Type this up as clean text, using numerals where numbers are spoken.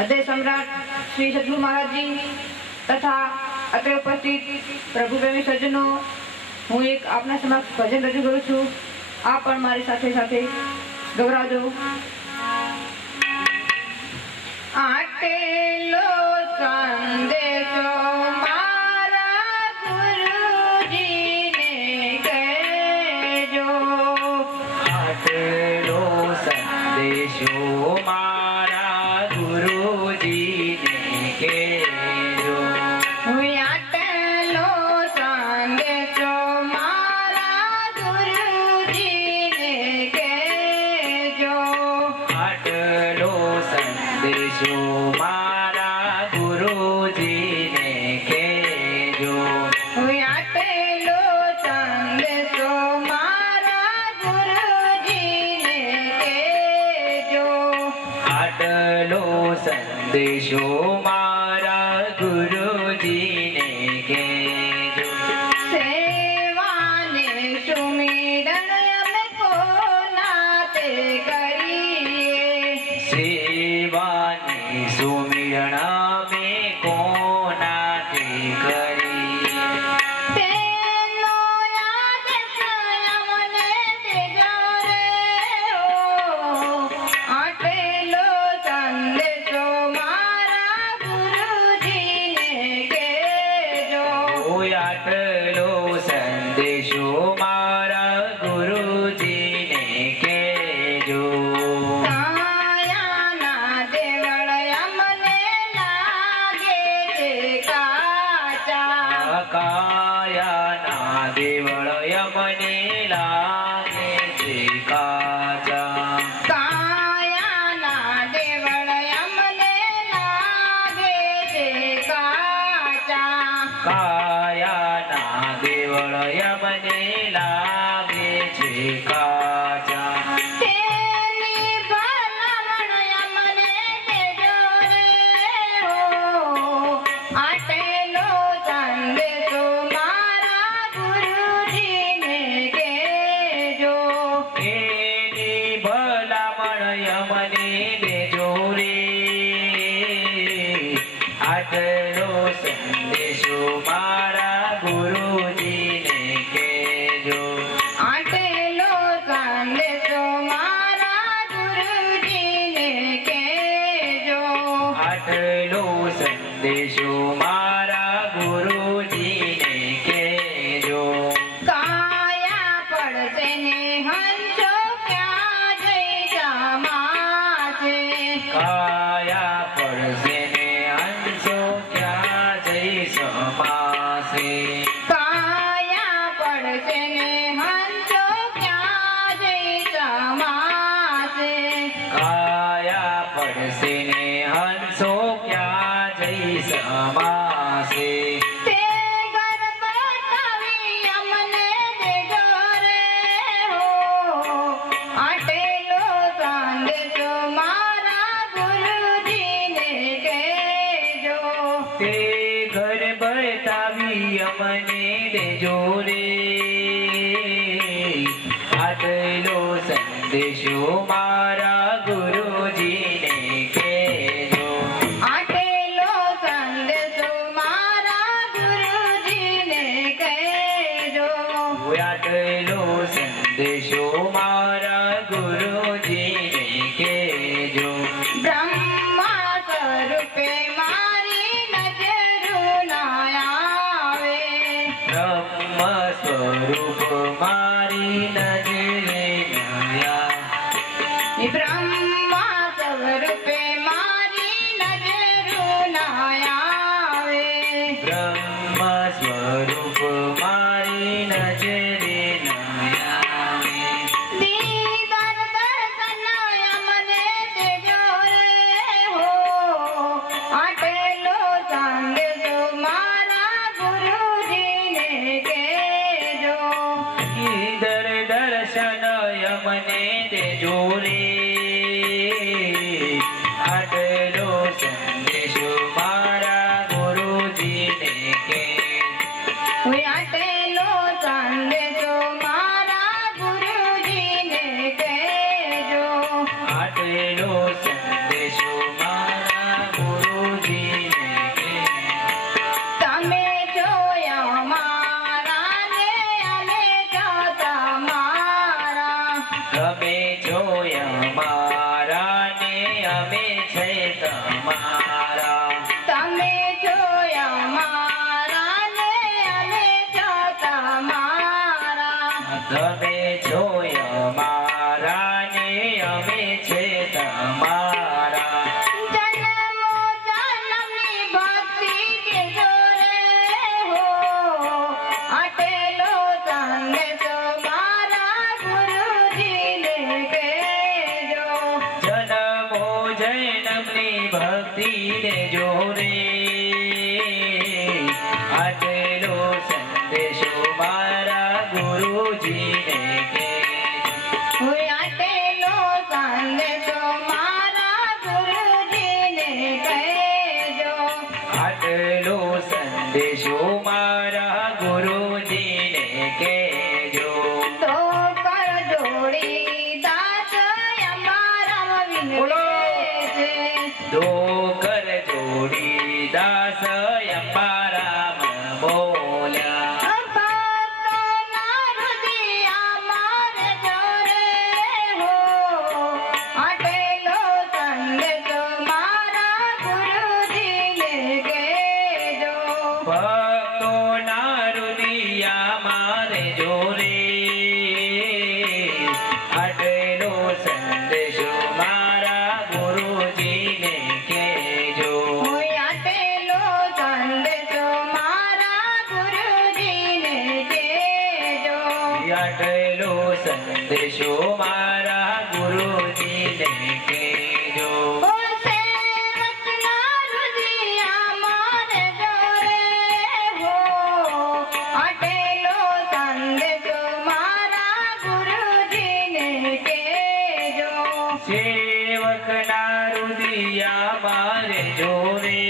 हृदय सम्राट श्री सद्गुरु महाराज जी तथा अत्र उपस्थित प्रभु प्रेमी सज्जनों, हूँ एक आपना समक्ष भजन रजू करूँ छूं। आप पण मारी साथे साथे गवराजो। आटेलो संदेशो मारा गुरुजी ने कहेजो। आटेलो संदेशो मारा गुरुजी ने कहेजो। आटेलो संदेशो मारा गुरुजी ने कहेजो। आटेलो संदेशो मारा गुरुजी ने कहेजो। आटेलो संदेशो मारा गुरुजी ने कहेजो। आटलो संदेशो मारा गुरुजी ने कहेजो। सेवाने सुमिरन अमे कोनाते करीए। सेवानी सुमिरण में कोनाते करीए। तेनो याद अमने देजो रे हो। आटेलो संदेशो मारा गुरुजी ने कहेजो। आटलो संदेशो मारा गुरुजी ने कहेजो। कायाना देवळ अमने लागे छे काचा। कायाना देवळ यमने लागे छे काचा। कायाना देवळ अमने लागे छे काचा। कायाना देवळ यमने लागे छे काचा। तेनी भलामण अमने देजो रे हो। आटेलो संदेशो मारा गुरुजी ने कहेजो। एनी भलामण यमने देजो रे। आटलो संदेशो मारा गुरुजी ने कहेजो। आटेलो संदेशो मारा गुरुजी ने कहेजो। आटलो संदेशो मारा गुरुजी ने कहेजो। काया पड़से ने हंसो क्या जय समासे। काया पड़से ने हंसो क्या जय समासे। काया पड़से ने हंसो क्या जय समासे। काया पड़से ने हंसो क्या जय समासे। ते घर बतावी अमने देजो रे हो। आटेलो संदेशो मारा गुरुजी ने कहेजो। ते घर बतावी अमने देजो रे। आटलो संदेशो मारा गुरुजी ने कहेजो। आटेलो संदेशो मारा गुरुजी ने कहेजो। आटलो संदेशो मारा गुरुजी ने कहेजो। ब्रह्मा स्वरूपे मारी नजरू ना आवे। ब्रह्म स्वरूप मारी नजरे नया। તમે છો અમારા ને અમે છે તમારા. જન્મો જન્મની ભક્તિ દેજો રે હો, આટેલો સંદેશો મારા ગુરુજીને કહેજો. જન્મો જન્મની ભક્તિ દેજો રે, આટલો સંદેશો મારા ગુરુજીને કહેજો. હોય આટેલો સંદેશો મારા ગુરુજીને કહેજો. આટલો સંદેશો મારા ગુરુજીને કહેજો. તો કર જોડી દાસ અમારા વિનવે છે. દો કર જોડી દાસ અંબારામ બોલ્યા. ભક્તોના હૃદય મારે જોરે હો, આટેલો સંદેશો મારા ગુરુજીને કહેજો. ભક્તોના હૃદયા મારે જોરે, આટલો સંદેશો મારા ગુરુજીને કહેજો. હોય આટેલો સંદેશો મારા ગુરુજીને કહેજો. આટલો સંદેશો મારા ગુરુજીને કહેજો. ઓ સેવકના હૃદય મારે જોરે હો, આટેલો સંદેશો મારા ગુરુજીને કહેજો. સેવકના હૃદયા મારે જોરે,